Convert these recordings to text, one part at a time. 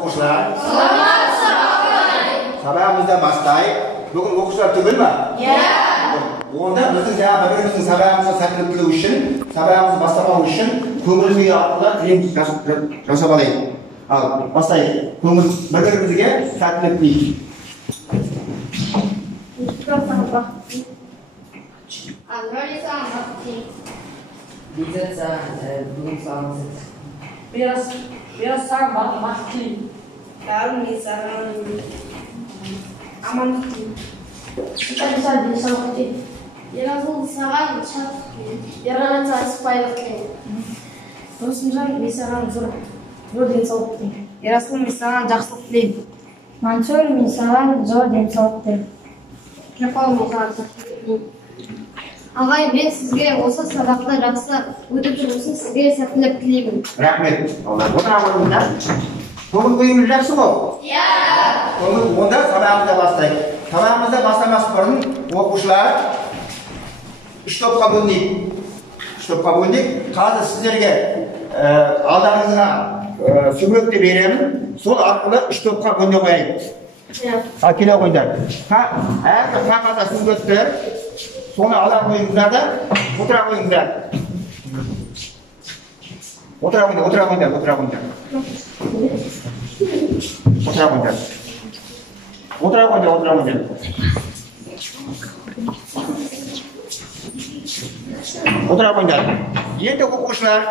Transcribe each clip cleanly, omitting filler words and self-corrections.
оқушылар. Сабағымызды бастайық. Бүгін оқушылар түгел ме? Онда біздің бір-біріміздің сабағымызды сәттілік үшін, сабағымызды бастамау үшін көңіл күй арқылы тренинг жасап алайық. Ал бастайық. Бір-бірімізге сәттілік тілейік. Бейзат бүгін сағыңыз. Biraz sağ bak тілейік. Бәрін мен саған амандық тілеймін. Сәл денсаулық тілеймін. Ерасыл саған шаттық тілеймін. Ерғанат саған сыпайылық тілеймін. Досымжан мен саған зор денсаулық тілеймін. Ерасыл мен саған жақсылық тілеймін. Мансұр мен саған зор денсаулық тілеймін. Кепал мен саған сақтық тілеймін. Ағай, мен сізге осы сабақта жақсы өтіп жүрсін, сізге сәттілік тілеймін. Рахмет. Көңіл күйіңіз жақсы ғой? Онда сабағымызды бастайық. Сабағымызды бастамас бұрын оқушылар үш топқа бөлінейік. Қазір сіздерге алдарыңызға суретті беремін. Сол арқылы үш топқа бөліне қояйық. Келе қойыңдар. Әрбір қағазда суретті соны ала қойыңыздар да отыра қойыңыздар. Отыра қойыңдар. Енді оқушылар,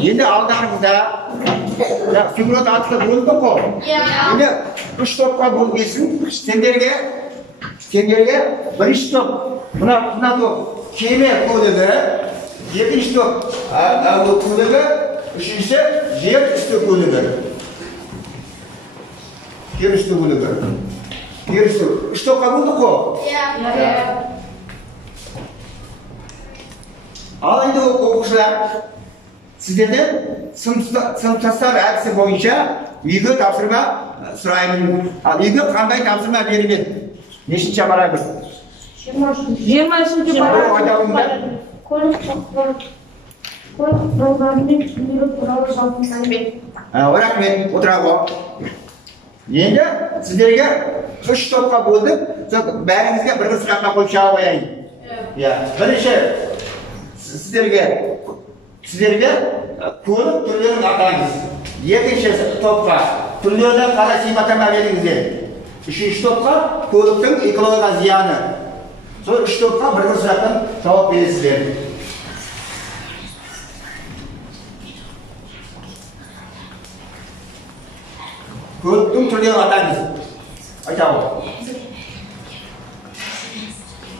енді алдарыңызда фигурат атты бөлдік қой. Енді үш топқа бөлгесін, сендерге бірінші топ, мына топ кеме көлігі, екінші топ әуе көлігі, үшінші жер үсті көлігі. Жер үсті көлігі. Үш топқа бөлдік қой. Ал енді оқушылар, сіздерден сыныптастар әдісі бойынша үйге тапсырма сұраймын. Ал үйге қандай тапсырма беріледі? Нешінші параграф? 20-ші параграф. Көлік жолдарының түсіндіру туралы жалпы мәлімет. Рахмет, отыра ғой. Енді сіздерге үш топқа бөлдік, бәріңізге бір сұраққа қойып жауап қояйын. Бірінші сіздерге көлік түрлерін атаңыз. Екінші топқа түрлеріне қарай сипаттама беріңіздер. Үшінші топқа көліктің экологияға зияны. Сол үш топқа бір сұрақтан жауап бересіздер. Kөліктің түрлерін атаңыз. Айта ғой.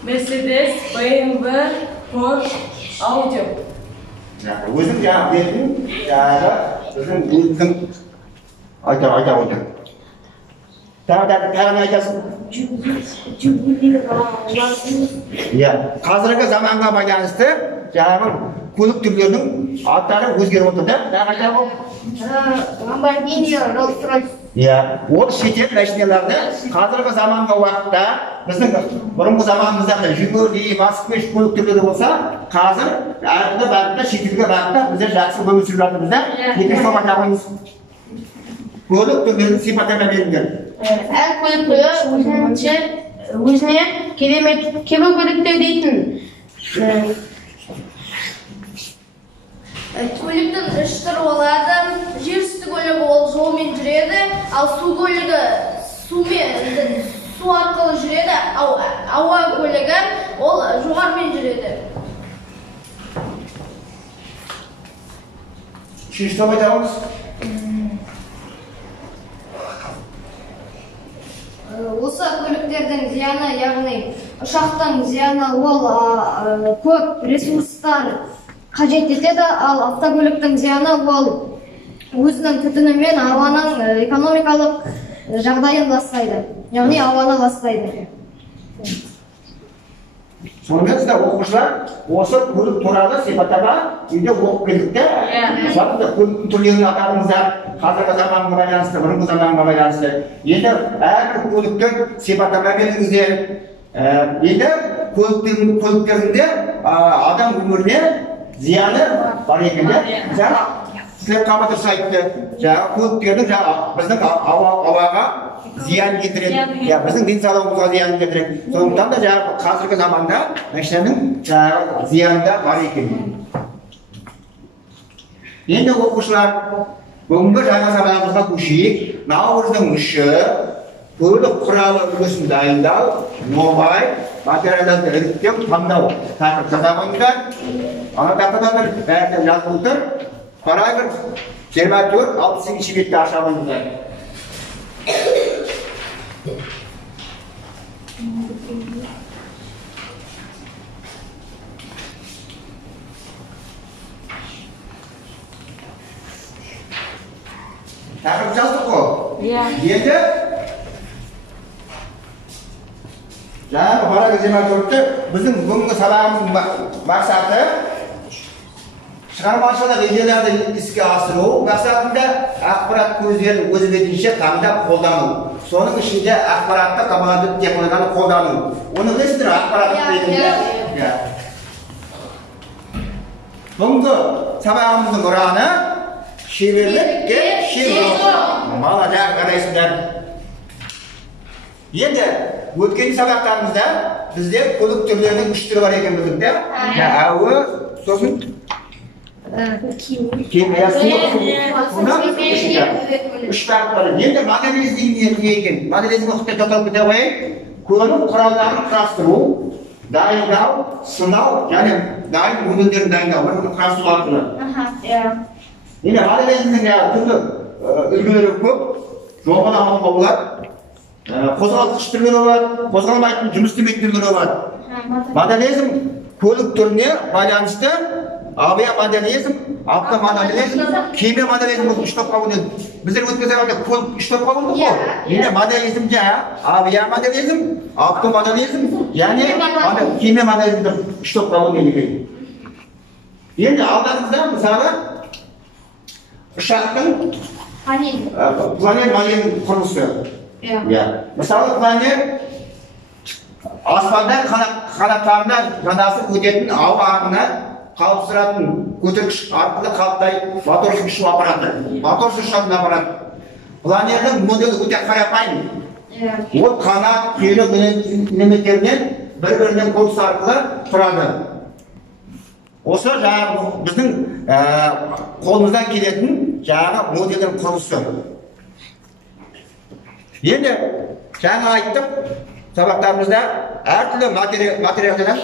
Mercedes, BMW, Porsche, Audi. Өзің жаңағы бердің, өзің айта ғой. Тағы не айтасың? Қазіргі заманға байланысты жаңағы көлік түрлерінің аттары өзгеріп отыр да? Тағы айта ғой. Lamborghini, Rolls-Royce. Ол шетел машиналарды қазіргі заманғы уақытта біздің бұрынғы заманымызда Жигули, Москвич көлік түрлері болса, қазір әртүрлі бағытта, шетелге бағытта біздер жақсы өмір сүріп жатырмыз да? Екінші топ айта қойыңыз. Көлік түрлерін сипаттама беріңдер. Әр көлік түрі өзіне керемет көліктер дейтін. Көліктің үш түрі болады. Жер үсті көлігі ол жолмен жүреді, ал су көлігі су арқылы жүреді, ауа көлігі ол жоғарымен жүреді. Үшінші топ айта қойыңыз. Осы көліктердің зияны, яғни ұшақтың зияны ол көп ресурстар қажет етеді, ал автокөліктің зияны ол өзінің түтінімен ауаның экономикалық жағдайын ластайды, яғни ауаны ластайды. Сонымен сіздер оқушылар осы көлік туралы сипаттама үйде оқып келдік те, көліктің түрлерін атадыңыздар, қазіргі заманға байланысты, бұрынғы заманға байланысты. Енді әрбір көліктің сипаттама беріңіздер. Енді көліктерінде адам өміріне зияны бар екенде, сіздер қабатыр айтты, жаңағы көліктердің біздің ауаға зиян келтіреді, біздің денсаулығымызға зиян келтіреді. Сондықтан да жаңағы қазіргі заманда машинаның жаңағы зияны да бар екен. Енді оқушылар, бүгінгі жаңа сабағымызға көшейік. Наурыздың 3-і көлік құралы үлгісін дайындау, нобай, материалдарды іріктеу, таңдау. Тақырып жазамыңыздар. Ана тақырыптар бәрі жазып отыр. Параграф 24-68 бетті ашамыңыздар. Тақырып жаздық қой? Енді жаңағы параграф 24-ті біздің бүгінгі сабағымыздың мақсаты шығармашылық идеяларды іске асыру мақсатында ақпарат көздерін өз бетінше таңдап қолдану. Соның ішінде ақпараттық коммуникативтік технологияны қолдану. Оны білесіздер, ақпараттық дегенде. Бүгінгі сабағымыздың ұраны шеберлікке шеберлік. Мала жаңа қарайсыңдар. Енді өткен сабақтарымызда бізде көлік түрлерінің 3 түрі бар екен білдік те. Әуе, сосын үш бағыт бар. Енді моделизм не екен? Моделизм уақытта тоқталып кете қояйын. Көлік құралдарын құрастыру, дайындау, сынау, және дайын өнімдерін дайындау, бір құрастыру арқылы. Енді моделизмнің түрлі үлгілері көп, жобаны алуға болады. Қозғалтқыш түрлері болады, қозғалмайтын жұмыс істемейтін түрлері болады. Моделизм көлік түріне байланысты авиамоделизм, автомоделизм, кеме моделизм болып 3 топқа бөлінеді. Біздер өткен сабақта көлік 3 топқа бөлдік қой. Енді моделизм авиамоделизм, автомоделизм, және кеме моделизм 3 топқа бөлінеді екен. Енді алдымызда мысалы ұшақтың планет моделінің құрылысы. Мысалы планет аспанда қанаттарына жанасып өтетін ауа ағымына қалыптастыратын көтергіш арқылы қалыптайды моторсыз ұшу аппараты. Моторсыз ұшатын аппарат. Планердің моделі өте қарапайым. Ол қанат, құйрық элементтерінен бір-бірінен қосылысы арқылы тұрады. Осы жаңағы біздің қолымыздан келетін жаңағы модельдің құрылысы. Енді жаңа айттық, сабақтарымызда әртүрлі материалдардан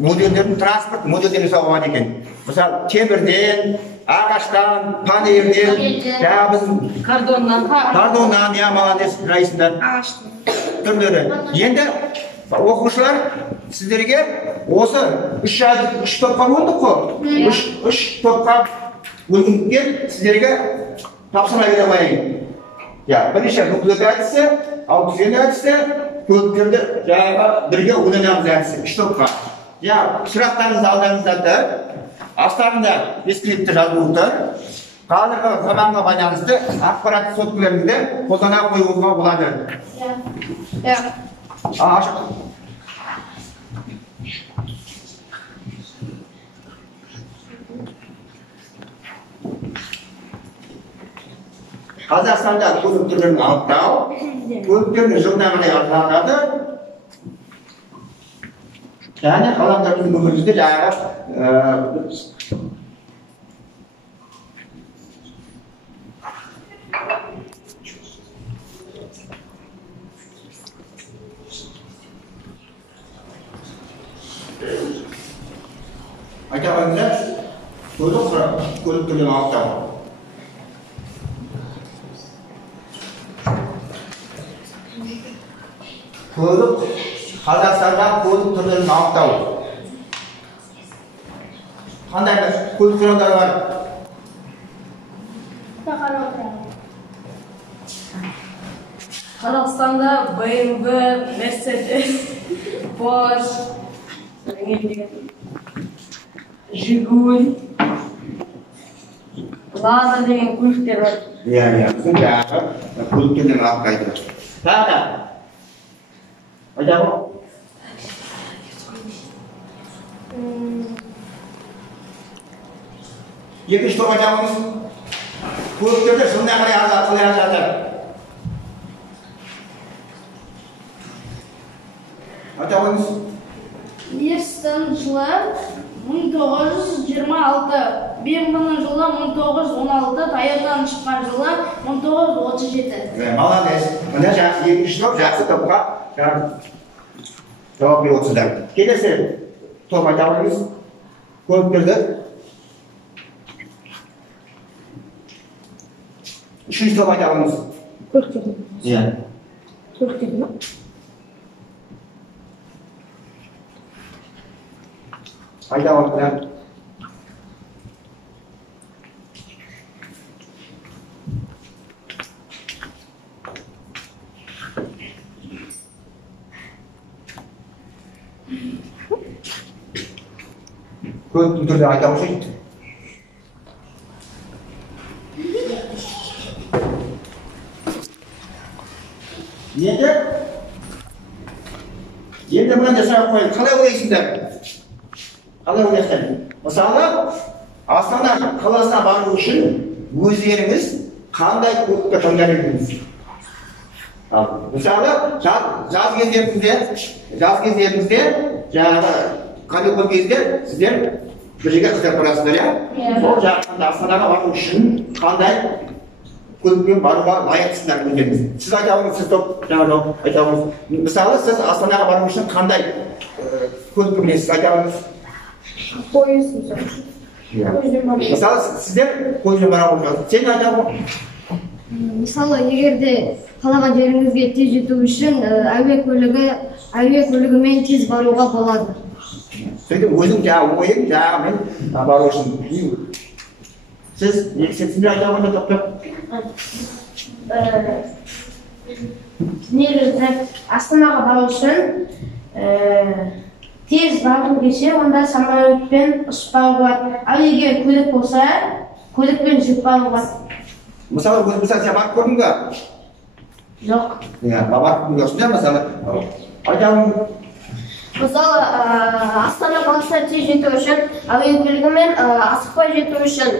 модельдердің транспорт модельдерін жасауға болады екен. Мысалы, темірден, ағаштан, панельден, біздің кардоннан, молодец, райсындан түрлері. Енді оқушылар сіздерге осы 3 топқа бөлдік қой. 3 топқа бөлгендіктен сіздерге тапсырма бере қояйын. Бірінші нүктелік әдісі, аутизм әдісі, көліктерді бірге ойнамыз әдісі 3 топқа. Сұрақтарыңызды алдарыңызда тұр. Астарында ескілікті жазылып тұр. Қазіргі заманға байланысты ақпарат софтверлерді қолдана қоюға болады. Ашық. Қазақстанда көлік түрлерін анықтау, көліктердің жылына қарай анықталады. Және қаламдардың өмірімізде жаңағы айта қойыңыздар, көлік түрлерін анықтау. Көлік Қазақстанда көлік түрлерін анықтау. Қандай көлік түріндері бар? Қазақстанда BMW, Mercedes, Porsche, Жигуль, Lada деген көліктер бар. Біздің жаңағы көлік түрлерін анықтайды. Тағы Ayah, Екінші топ айтамыз. Көліктерді жылына қарай қылып жатыр. Айтамыз. Мерстің жылы 1926, BMW-ның жылы 1916, Toyota'ның шыққан жылы 1937. Молодец. Мына жақсы екінші топ жақсы топқа жауап беріп отырсыздар. Келесі топ айтамыз. Көліктерді. Үшінші топ айтамыз. Көліктерді. Иә. Көліктерді ма? Айтамыз. Көп түрде айтамыз ғой. Енді мынандай сұрақ қойып, қалай ойлайсыңдар? Қалай ойлайсыңдар? Мысалы, Астана қаласына бару үшін өздеріңіз қандай көлікті таңдар едіңіз? Мысалы, жаз кездеріңізде, жаңағы каникул кезде сіздер бір жерге қыдырып барасыздар, иә? Сол жақында Астанаға бару үшін қандай көлікпен баруға лайықсыздар өздеріңіз? Сіз айтамыз, сіз топ жаңағы айтамыз. Мысалы, сіз Астанаға бару үшін қандай көлікті білесіз? Айтамыз. Пойыз. Мысалы, сіздер пойызбен бара отырсыз. Сен айтамыз. Мысалы, егерде қалаған жеріңізге тез жету үшін әуе көлігімен тез баруға болады. Сөйтіп өзің жаңағы ойың жаңағы мен бару үшін. Сіз айтамыз топтар? Негізі Астанаға бару үшін тез бару десе, онда самолетпен ұшып баруға болады. Ал егер көлік болса, көлікпен жүріп баруға болады. Мысалы, өзің сен барып көрдің бе? Жоқ. Иә, барып көрсің, мысалы. Айтамын. Мысалы, Астана қаласына тез жету үшін әуе көлігімен асықпай жету үшін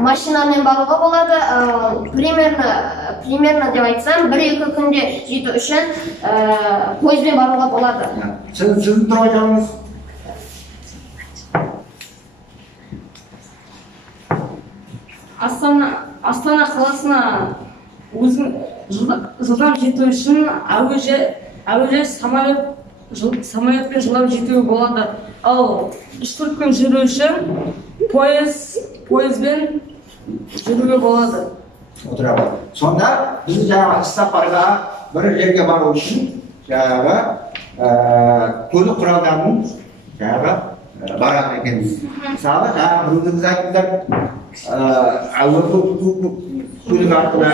машинамен баруға болады. Примерно деп айтсам, 1-2 күнде жету үшін пойызбен баруға болады. Сіздің тұрып айтамыз. Астана қаласына өзің жылдам жету үшін әуежай самолетпен жылдам жетуге болады. Ал 3-4 күн жүру үшін пойызбен жүруге болады. Отырады. Сонда біз жаңағы іссапарға бір жерге бару үшін жаңағы көлік құралдарының жаңағы барады екенбіз. Мысалы, жаңағы өзіңіз айтыңыздар, әуе көлік арқылы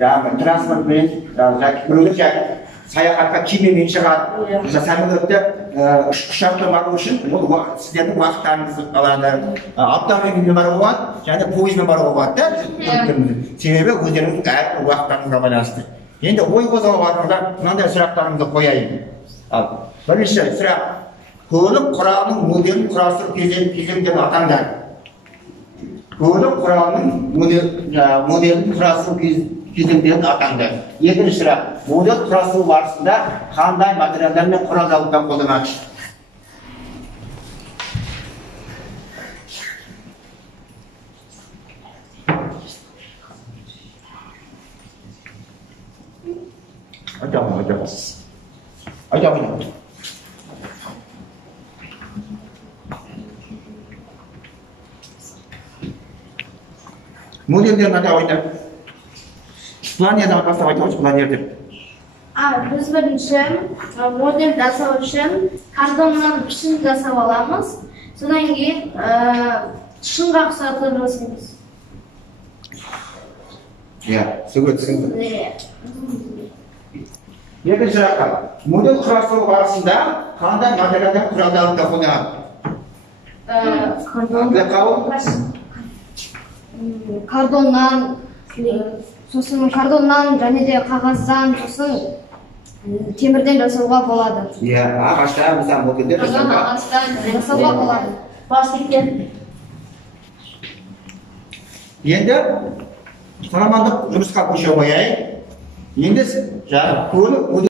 жаңағы транспортпен біреулер саяхатқа кемемен шығады. Самолетте ұшақпен бару үшін сіздердің уақыттарыңызды алады. Автомобильмен баруға болады, және пойызбен баруға болады. Себебі өздеріңіздің әрбір уақыттарыңызға байланысты. Енді ой қозғауға барғанда мынандай сұрақтарымызды қояйын. Бірінші сұрақ: көлік құралының моделін құрастыру кезеңдерін атаңдар. Көлік құралының моделін құрастыру кезеңдерін атаңдар. Екінші сұрақ: модель құрастыру барысында қандай материалдар мен құрал-жабдықтар қолданады? Айтамын. Модельдерін атап айтайық. Планердан бастап айтайық, планер деп. Біз бірінші модель жасау үшін картоннан пішін жасап аламыз. Содан кейін шынға ұқсатып жасаймыз. Иә, түсінді. Екінші сұраққа: модель құрастыру барысында қандай материалдар құралдарды қолданады? Картоннан, және де қағаздан, сосын темірден жасауға болады. Иә, ағаштан, мысалы, модельдер жасауға болады. пластиктен. Енді құрамандық жұмысқа көше қояйық. Енді жаңағы